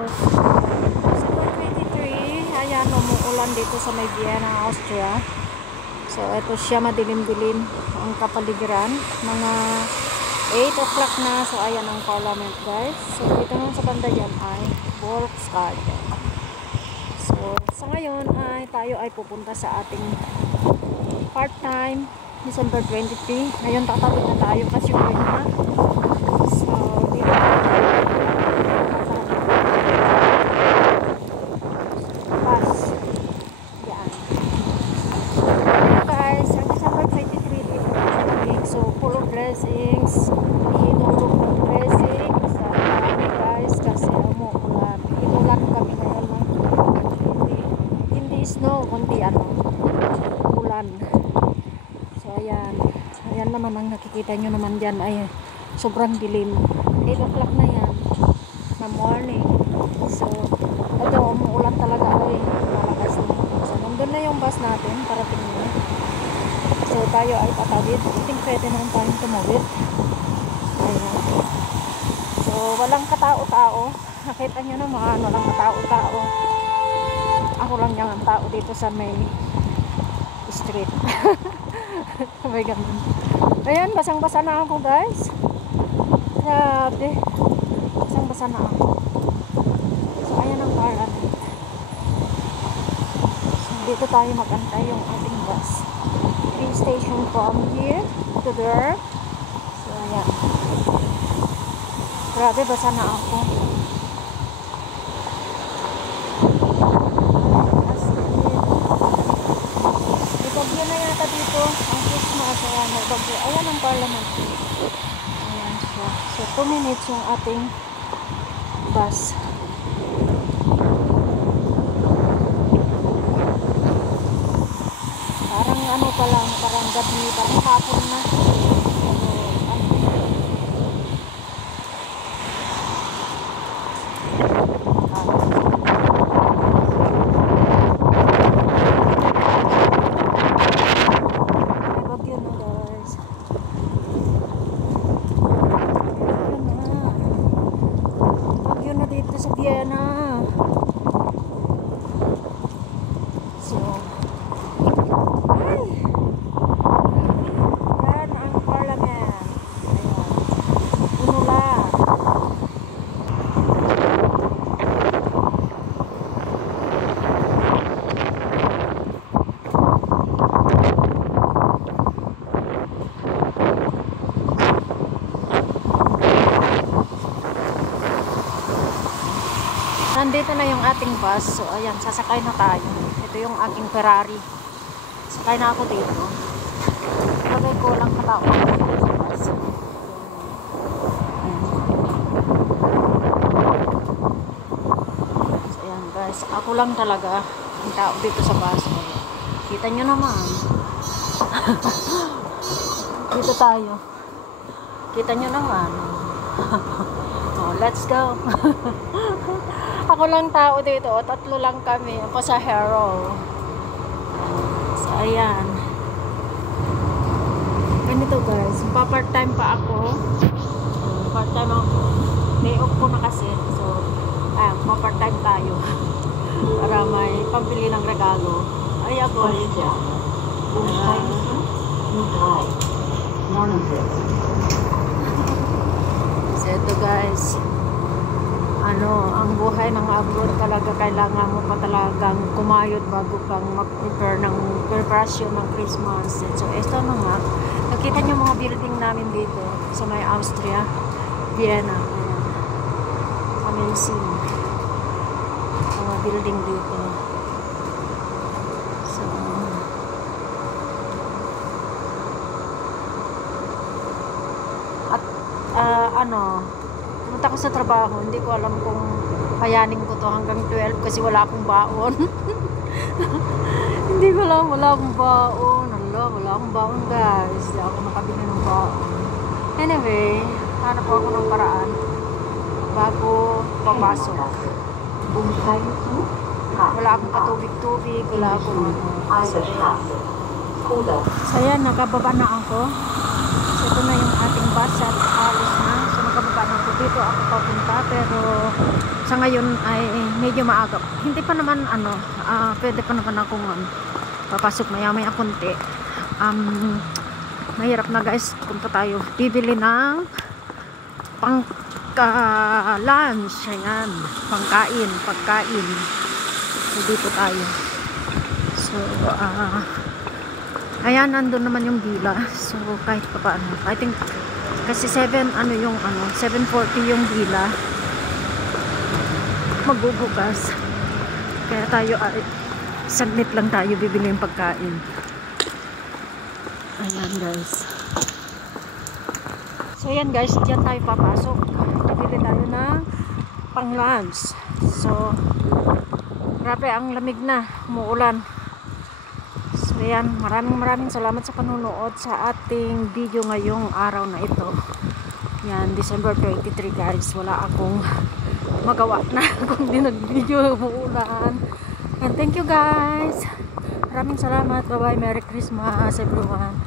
December 23, ayan, umuulan dito sa may Vienna, Austria. So, ito siya, madilim-dilim ang kapaligiran. Mga 8 o'clock na. So, ayan ang parliament, guys. So, dito naman sa banda dyan ay Volksgarten. So, sa ngayon ay tayo ay pupunta sa ating part-time December 23. Ngayon tatawid na tayo kasi uwi na. So, dito bus. Yan. Guys, ang December 23 dito sa Taguig. So, full of blessings. Hinulog ng blessings. Sa kami, guys, kasi umuulan. Inulan kami ngayon ng hindi snow, kundi ulan. So, ayan. Ayan naman ang nakikita nyo naman dyan ay sobrang dilim. 8 o'clock na yan na morning. So, ito, umuulan talaga ay malakas na. So, nandun na yung bus natin, parating na. So, tayo ay patawid. I think pwede naman tayong tumawid. Ayan. So, walang katao-tao. Nakita nyo naman, walang katao-tao. Ako lang yung ang tao dito sa may street. May ganun. Ayan, basang-basa na ako, guys. Grabe. Basang-basa na ako. So, ayan ang parliament. So, dito tayo magantay yung ating bus. 3 station from here to there. So, ayan. Grabe, basa na ako. Bagyo na yata dito ang Christmas. Ayan, bagyo. Ayan ang parliament. Ayan siya. So 2 minutes yung ating bus. Parang ano pa lang, parang gabi, parang hapon na. Sa Vienna. So, ay, yan ang parliament. Ayan. Unulan. Nandito na yung ating bus. So, ayan, sasakay na tayo. Ito yung aking Ferrari. Sakay na ako dito. Lagay ko lang katao ako dito sa bus. Ayan. So, ayan guys. Ako lang talaga ang tao dito sa bus. Kita nyo naman. Dito tayo. Kita nyo naman. Oh, let's go. Ako lang tao dito, 3 lang kami, pasahero. So, ayan. Ganito guys, pa-part-time pa ako. Part-time ako. Day off ko na kasi. So, ayan, pa-part-time tayo. Para may pambili ng regalo. Ay, ako. So, ito guys. Ang buhay ng abroad talaga kailangan mo pa talagang kumayod bago kang mag-prepare ng preparasyon ng Christmas. So, ito na nga. Nakita nyo mga building namin dito sa may Austria, Vienna. Amazing. Mga building dito. So, at pumunta ko sa trabaho, hindi ko alam kung kayanin ko to hanggang 12 kasi wala akong baon. Hindi ko alam, wala akong baon. Wala akong baon guys. Hindi ako nakabili ng baon. Anyway, hanap po ako ng paraan bago papasok. Wala akong katubig-tubig, wala akong so yan, nakababa na ako. So ito na yung ating bus at alis na. So nakababa na ako dito ako papunta pero sa ngayon ay medyo maaga. Hindi pa naman ano, pwede pa naman akong papasok maya-maya konti. Mahirap na guys, punta tayo. Bibili ng lunch, ayan, pagkain. So, dito tayo. So, ayan, nandun naman yung bila. So, kahit pa paano. I think, kasi 740 yung bila. Magbubukas. Kaya tayo, saglit lang tayo bibili yung pagkain. Ayan guys. So, ayan guys, dyan tayo papasok. Bibili tayo ng pang lunch. So, grabe, ang lamig na, umuulan. So yan, maraming salamat sa panunood sa ating video ngayong araw na ito. Yan, December 23 guys, wala akong magawa na kung di nag-video, umuulan. And thank you guys. Maraming salamat, bye bye, Merry Christmas everyone.